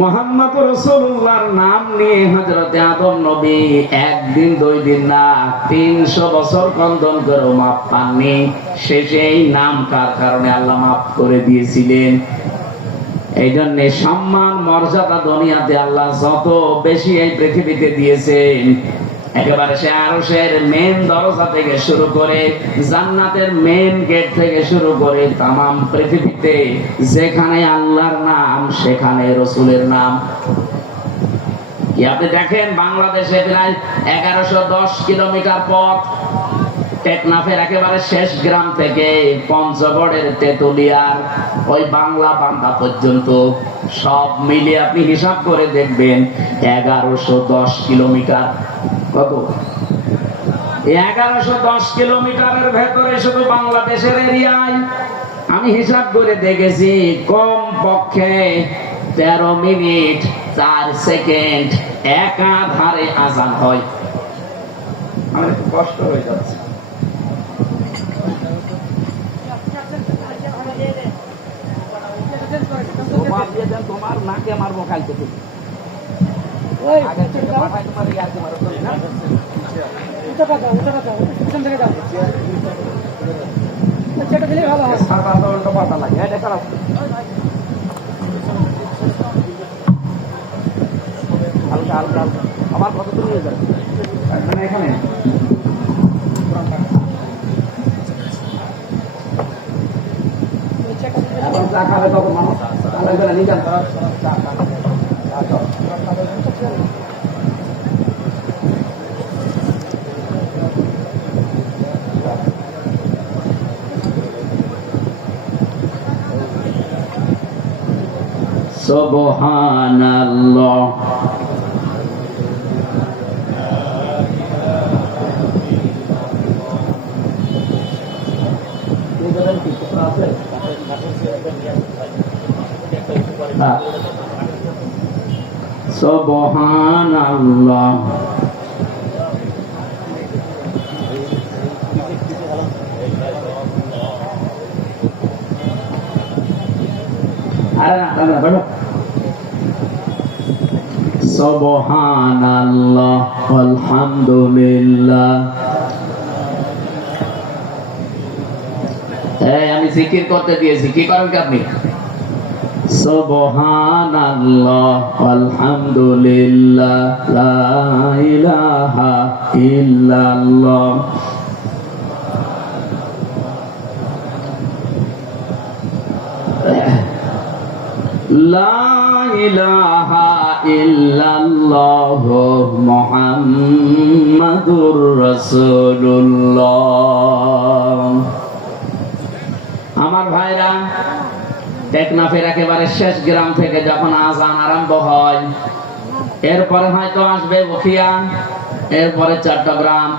মুহাম্মদ রাসূলুল্লাহর নাম নিয়ে হযরতে আদম নবী একদিন দুই দিন না 300 বছর ক্রন্দন করে মাপ পাননি। শেষে এই নাম কার কারণে আল্লাহ মাফ করে দিয়েছিলেন। এই জন্য সম্মান মর্যাদা দুনিয়াতে আল্লাহ যত বেশি এই পৃথিবীতে দিয়েছেন, একেবারে সে আরশের মেন দরজা থেকে শুরু করে জান্নাতের মেন গেট থেকে শুরু করে তামাম পৃথিবীতে যেখানে আল্লাহর নাম সেখানে রসুলের নাম। কি আপনি দেখেন বাংলাদেশে প্রায় 1110 কিলোমিটার পথ, টেকনাফের একেবারে শেষ গ্রাম থেকে পঞ্চগড়ের তেতুলিয়ার ওই বাংলা বান্দা পর্যন্ত সব মিলিয়ে আপনি হিসাব করে দেখবেন 1110 কিলোমিটার। কত? 1110 কিলোমিটারের ভেতরে শুধু বাংলাদেশের এরিয়ায় আমি হিসাব করে দেখেছি কম পক্ষে 13 মিনিট 4 সেকেন্ড একাধারে আজান হয়। আমার একটু কষ্ট হয়ে যাচ্ছে। তোমার নাকে মারবো কালকে তুমি। আমার কত তুমি নিয়ে যাবে এখানে চা খাবে তত মানুষ নিয়ে যান। সুবহানাল্লাহ। সুবহানাল্লাহ। সুবহানাল্লাহ আলহামদুলিল্লাহ। আমি জিকির করতে দিয়েছি, কি করেন কি আপনি? সুবহানাল্লাহ আলহামদুলিল্লাহ লা ইলাহা ইল্লাল্লাহ। লা ইলাহা ইল্লাল্লাহ মুহাম্মাদুর রাসূলুল্লাহ। আমার ভাইরা, টেকনাফের একেবারে শেষ গ্রাম থেকে যখন আজান আরম্ভ হয়, এরপরে হয়তো আসবে বখিয়া, এরপরে চট্টগ্রাম,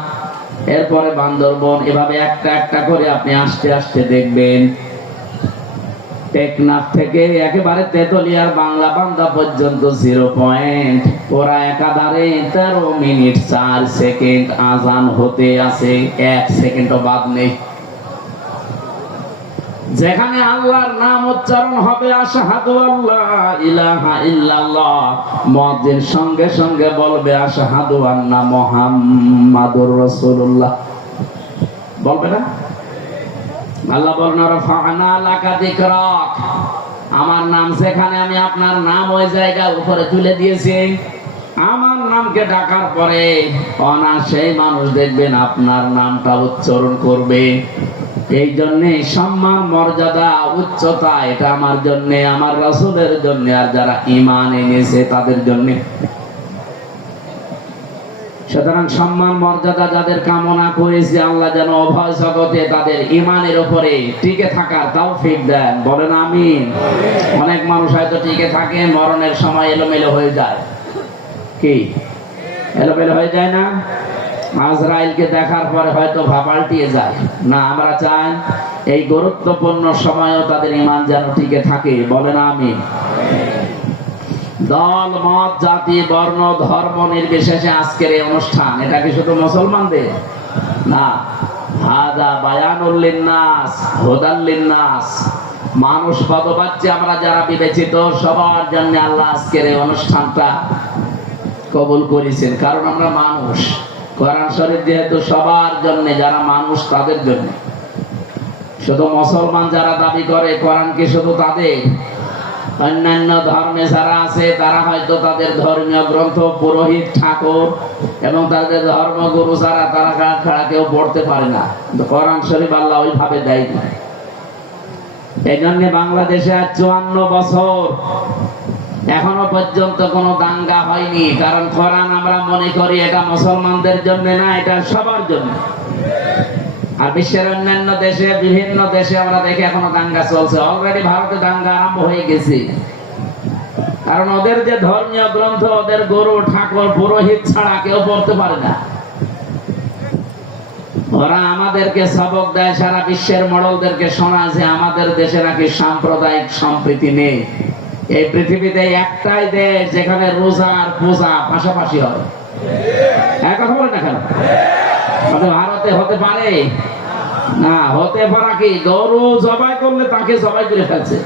এরপরে বান্দরবন, এভাবে একটা একটা করে আপনি আস্তে আস্তে দেখবেন টেকনাফ থেকে একেবারে তেতুলিয়ার বাংলা বান্দা পর্যন্ত 0 পয়েন্ট ওরা একাধারে 13 মিনিট 4 সেকেন্ড আজান হতে আছে, 1 সেকেন্ডও বাদ নেই। যেখানে আল্লাহর নাম উচ্চারণ হবে আশহাদু আল্লা ইলাহা ইল্লাল্লাহ, মুয়াজ্জিন সঙ্গে সঙ্গে বলবে আশহাদু আন্না মুহাম্মাদুর রাসূলুল্লাহ। বলবে না? আল্লাহ বলেন রাফা'না লাকা যিকরাক, আমার নাম যেখানে আমি আপনার নাম ওই জায়গার উপরে তুলে দিয়েছি। আমার নামকে ডাকার পরে অনায়াসেই মানুষ দেখবেন আপনার নামটা উচ্চারণ করবে। এই জন্যে সম্মান মর্যাদা উচ্চতা এটা আমার জন্যে, আমার রাসূলের জন্যে, আর যারা ঈমান এনেছে তাদের জন্যে। সুতরাং সম্মান মর্যাদা যাদের কামনা করেছে আল্লাহ যেন উভয় জগতে তাদের ঈমানের উপরে টিকে থাকার তৌফিক দেন। বলেন আমিন। অনেক মানুষ হয়তো টিকে থাকে, মরণের সময় এলোমেলো হয়ে যায়। কি এলোমেলো হয়ে যায় না? আজরাইলকে দেখার পরে হয়তো পাল্টিয়ে যায় না। আমরা চাই এই গুরুত্বপূর্ণ সময়ও তাদের ঈমান যেন টিকে থাকে। বলেন আমিন। দল মত জাতি বর্ণ ধর্ম নির্বিশেষে আজকের এই অনুষ্ঠান, এটা কি শুধু মুসলমানদের না? হাদা বায়ানুল লিন্নাস হুদাল লিন্নাস, মানুষ পদ পাচ্ছে, আমরা যারা বিবেচিত সবার জন্য আল্লাহ আজকের এই অনুষ্ঠানটা কবুল করেছেন, কারণ আমরা মানুষ। কোরআন শরীফ যেহেতু সবার জন্য, যারা মানুষ তাদের জন্য। শুধু মুসলমান যারা দাবি করে কোরআন কি শুধু তাদের? অন্যান্য ধর্মে যারা আছে তারা হয়তো তাদের ধর্মীয় গ্রন্থ, পুরোহিত, ঠাকুর এবং তাদের ধর্মগুরু যারা, তারা কেউ পড়তে পারে না। কিন্তু কোরআন শরীফ আল্লাহ ওইভাবে দেয় না। এই জন্য বাংলাদেশে আজ 54 বছর এখনো পর্যন্ত কোনো দাঙ্গা হয়নি, কারণ কোরআন আমরা মনে করি এটা মুসলমানদের জন্য না, এটা সবার জন্য। আর বিশ্বের অন্যান্য দেশে, বিভিন্ন দেশে আমরা দেখি এখনো দাঙ্গা চলছে। অলরেডি ভারতে দাঙ্গা আরম্ভ হয়ে গেছে, কারণ ওদের যে ধর্মীয় গ্রন্থ, ওদের গুরু, ঠাকুর, পুরোহিত ছাড়া কেউ পড়তে পারে না। ওরা আমাদেরকে সবক দেয়, সারা বিশ্বের মডলদেরকে শোনায় যে আমাদের দেশে নাকি সাম্প্রদায়িক সম্প্রীতি নেই। এই পৃথিবীতে একটাই দেশ যেখানে রোজা আর পূজা পাশাপাশি হয়। এক কথা বলে না কেন? ভারতে হতে পারে না? হতে পারা কি? গরু জবাই করলে তাকে জবাই করে ফেলছে।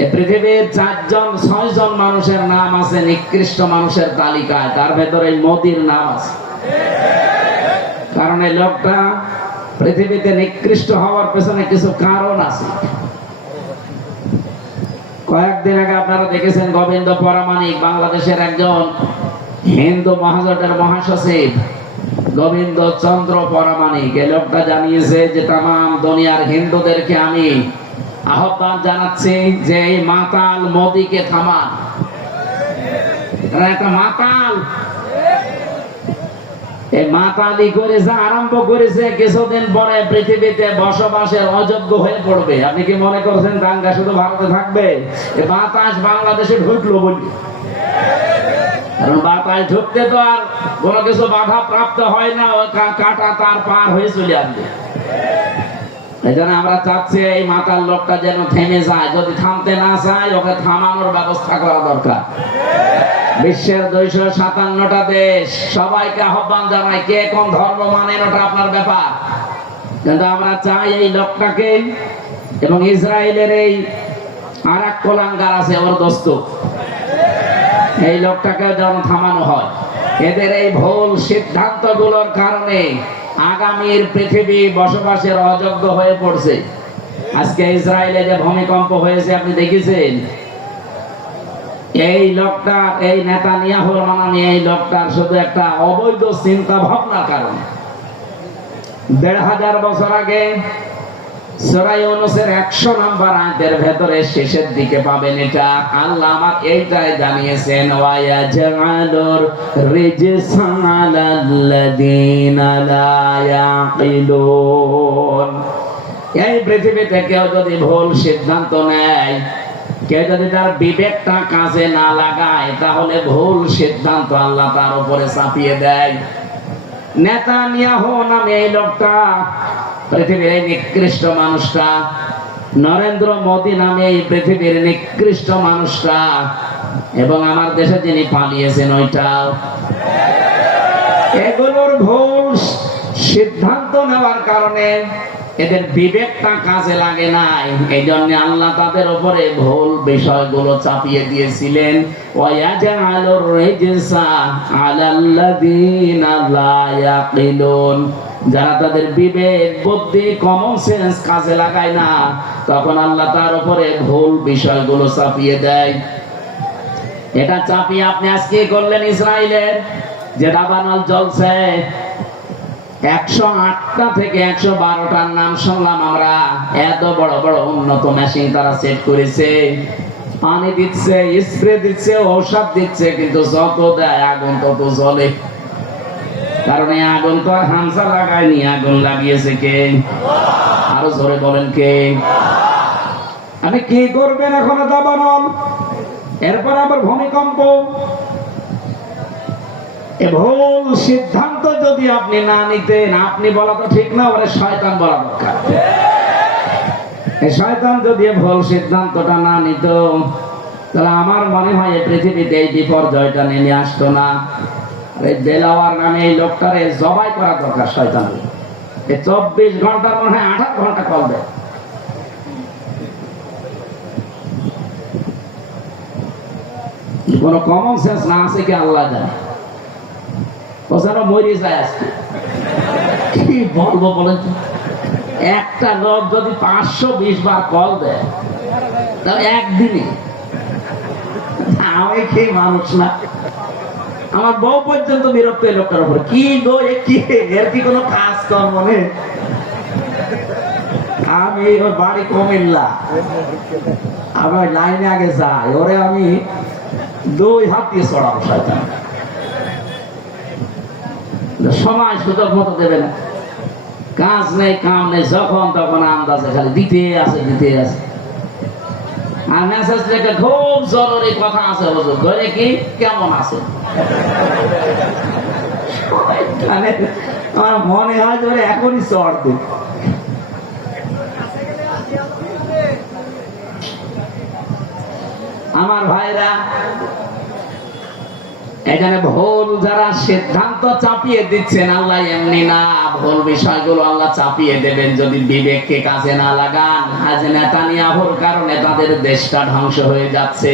এই পৃথিবীর 4-6 জন মানুষের নাম আছে নিকৃষ্ট মানুষের তালিকায়, তার ভেতরে মোদির নাম আছে। কারণ এই লোকটা পৃথিবীতে নিকৃষ্ট হওয়ার পেছনে কিছু কারণ আছে। কয়েকদিন আগে আপনারা দেখেছেন গোবিন্দ পরামানিক, বাংলাদেশের একজন হিন্দু মহাজোটের মহাসচিব গোবিন্দ চন্দ্র পরামানিক, এই লোকটা জানিয়েছে যে তামাম দুনিয়ার হিন্দুদেরকে আমি আহ্বান জানাচ্ছি যে এই মাতাল মোদিকে থামান। একটা মাতাল, এই মাতালি করে যা আরম্ভ করেছে, কিছুদিন পরে পৃথিবীতে বসবাসের অযোগ্য হয়ে পড়বে। আপনি কি মনে করছেন দাঙ্গা শুধু ভারতে থাকবে? এই বাতাস বাংলাদেশে ঢুকলো বলি, কারণ বাতাস ঢুকতে তো আর কোনো কিছু বাধা প্রাপ্ত হয় না, কাটা তার পার হয়ে চলে আসবে। এই জন্য আমরা চাচ্ছি এই মাতাল লোকটা যেন থেমে যায়। যদি থামতে না চায়, ওকে থামানোর ব্যবস্থা করা দরকার। বিশ্বের 257টা দেশ, সবাইকে আহ্বান জানাই, কে কোন ধর্ম মানেন ওটা আপনার ব্যাপার, কিন্তু আমরা চাই এই লোকটাকে এবং ইসরায়েলের এই আর এক কোলাঙ্গার আছে ওর দোস্ত, এই লোকটাকে যেন থামানো হয়। এদের এই ভুল সিদ্ধান্তগুলোর কারণে আগামীর পৃথিবী বসবাসের অযোগ্য হয়ে পড়ছে। আজকে ইসরায়েলে যে ভূমিকম্প হয়েছে আপনি দেখেছেন, এই লোকটা, এই নেতানিয়াহুর মানানি, এই লোকটার শুধু একটা অবৈধ চিন্তা ভাবনার কারণে 1500 বছর আগে সূরা ইউনূসের 100 নম্বর আয়াতের ভেতরে শেষের দিকে পাবেন এটা। আল্লাহ আমার এইটাই জানিয়েছেন, ওয়া ইয়াজআলুর রিজসা আলাল্লাযীনা লা ইয়াকিলুন। এই পৃথিবীতে কেউ যদি ভুল সিদ্ধান্ত নেয়, কেউ যদি তার বিবেকটা কাজে না লাগায়, তাহলে ভুল সিদ্ধান্ত আল্লাহ তার উপরে চাপিয়ে দেয়। নেতানিয়াহু নামে এই লোকটা, পৃথিবীর এই নিকৃষ্ট মানুষটা, নরেন্দ্র মোদী নামে এই পৃথিবীর নিকৃষ্ট মানুষটা, এবং আমার দেশে যিনি পালিয়েছেন ওইটাও, এগুলোর ভুল সিদ্ধান্ত নেওয়ার কারণে এদের বিবেকটা কাজে লাগে নাই। এই জন্য আল্লাহ তাদের উপরে ভুল বিষয়গুলো চাপিয়ে দিয়েছিলেন। ওয়ায়াজআলুর রিজসা আলাল্লাযীনা লা ইয়াকিলুন। যারা তাদের বিবেক, বুদ্ধি, কমন সেন্স কাজে লাগায় না, তখন আল্লাহ তার উপরে ভুল বিষয়গুলো চাপিয়ে দেয়। এটা চাপিয়ে আপনি আজকে করলেন ইসরায়েলের যে দাবানল জ্বলছে, 108টা থেকে 112টার নাম শুনলাম আমরা। এত বড় বড় উন্নত মেশিন তারা সেট করেছে, পানি দিচ্ছে, স্প্রে দিচ্ছে, ঔষধ দিচ্ছে, কিন্তু যত দেয় আগুন তত জ্বলে। কারণ এই আগুন তো আর হামসা লাগায়নি, আগুন লাগিয়েছে কে? আরো জোরে বলেন কে? আপনি কি করবেন এখন? দাবানল, এরপর আবার ভূমিকম্প। ভুল সিদ্ধান্ত যদি আপনি না নিতেন, আপনি বলা তো ঠিক না, ওরে শয়তান বলা দরকার। এই শয়তান যদি ভুল সিদ্ধান্তটা না নিত, তাহলে আমার মনে হয় এই পৃথিবীতে এই বিপর্যয়টা নেমে আসতো না। এই দেলাওয়ার নামে এই লোকটারে জবাই করা দরকার। শয়তান এই 24 ঘন্টার মনে হয় 28 ঘন্টা কল দেয়। কোন কমন সেন্স না আছে কি আল্লাহ জানে। ও যেন মরে যায় আজকে, কি বলবো বলেন তো? একটা লোক যদি 520 বার কল দেয় তাহলে একদিনে, আমি কি মানুষ না? আমার বউ পর্যন্ত বিরক্ত এই লোকটার উপর, কি গো এ কি, এর কি কোনো কাজ কর্ম নেই? আমি ওর বাড়ি কুমিল্লা, আমি লাইনে আগে যাই, ওরে আমি 2 হাত দিয়ে চড়াবো শয়তান। সময় সুযোগ মতো দেবে না, কাজ নেই কাম নেই, যখন তখন আন্দাজে খালি দিতে আছে দিতে আছে। আর মেসেজ লেখে খুব জরুরি কথা আছে হুজুর, ঘরে কি কেমন আছে? আমার মনে হয় যে এখনই চড় দিন। আমার ভাইরা, এখানে ভুল যারা সিদ্ধান্ত চাপিয়ে দিচ্ছেন, আল্লাহ এমনি না, ভুল বিষয়গুলো আল্লাহ চাপিয়ে দেবেন যদি বিবেককে কাজে না লাগান। আজ নেতানিয়াহুর কারণে তাদের দেশটা ধ্বংস হয়ে যাচ্ছে।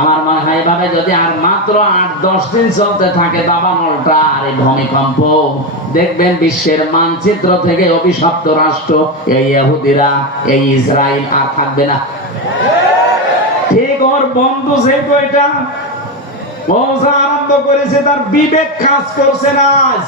আমার মনে হয় এভাবে যদি আর মাত্র 8-10 দিন চলতে থাকে দাবানলটা আর এই ভূমিকম্প, দেখবেন বিশ্বের মানচিত্র থেকে অভিশপ্ত রাষ্ট্র এই ইহুদিরা, এই ইসরায়েল আর থাকবে না। ঠিক ওর বন্ধু যে কয়টা ও যা আরম্ভ করেছে তার বিবেক কাজ করছে না আজ।